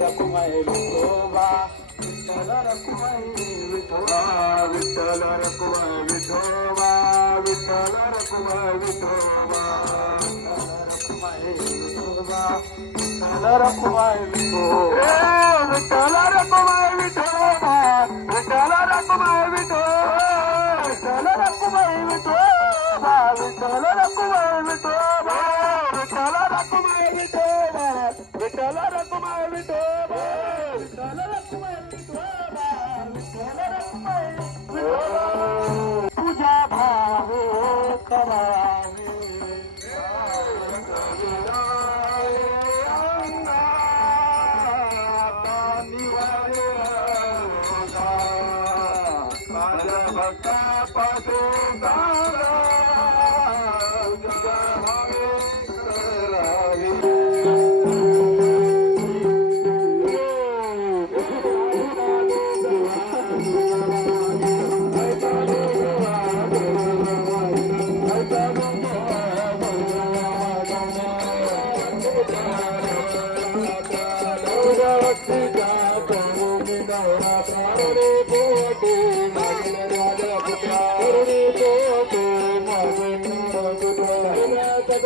رکوبا تر ڪماري ٻڌو به تلر ڪڌو به تلر ڪڌو ڪلر ڪمائي ڌا ته ڪنر به ڌوئا وتل رکاري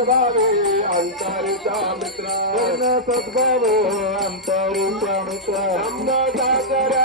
सद्भावे अंतरिचा मित्र पूर्ण सद्भाव अंतरिचा मित्र सागरा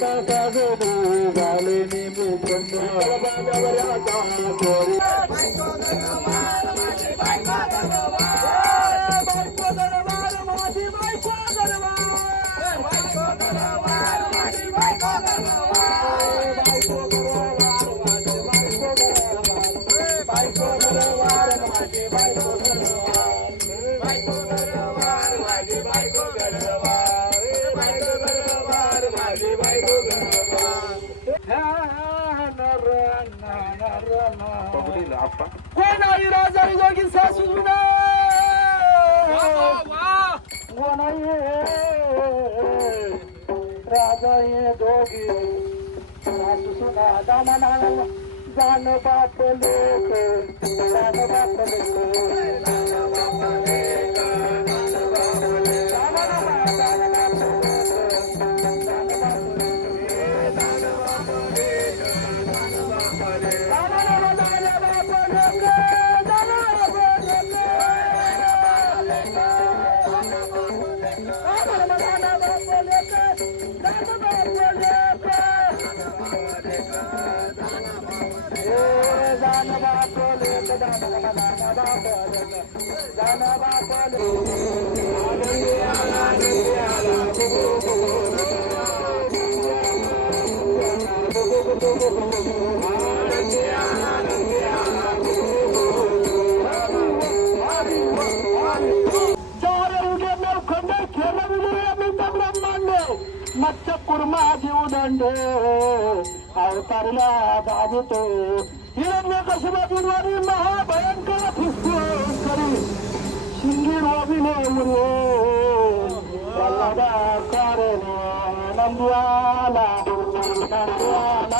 I'm नहीं राजारीजोगी सासूबाई वो नहीं है राजा ये दोगी सासू सुना दामन जानो बाप लेके जानो बाप लेके ब्रह्म मच्छर मां जी उदंड दहशतवादी महाभयंकर घुसखोरी शिंदे रोबीने उरे वल्लभा कारण नंदवाला नंदवाला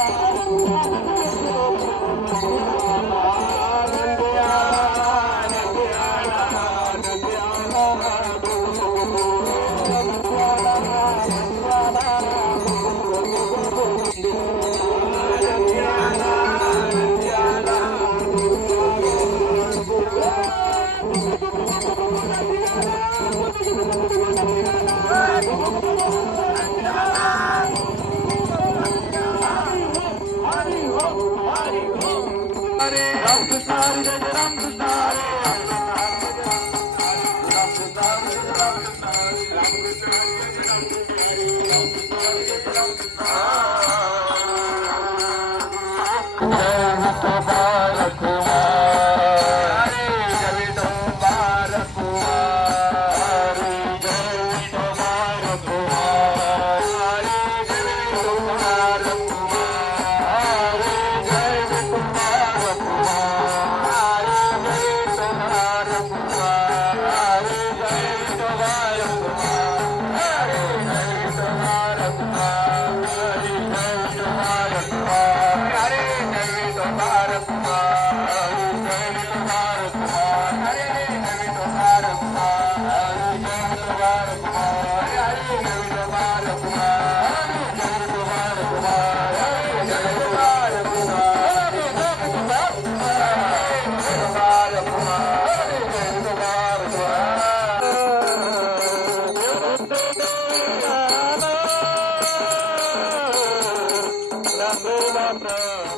Sandra.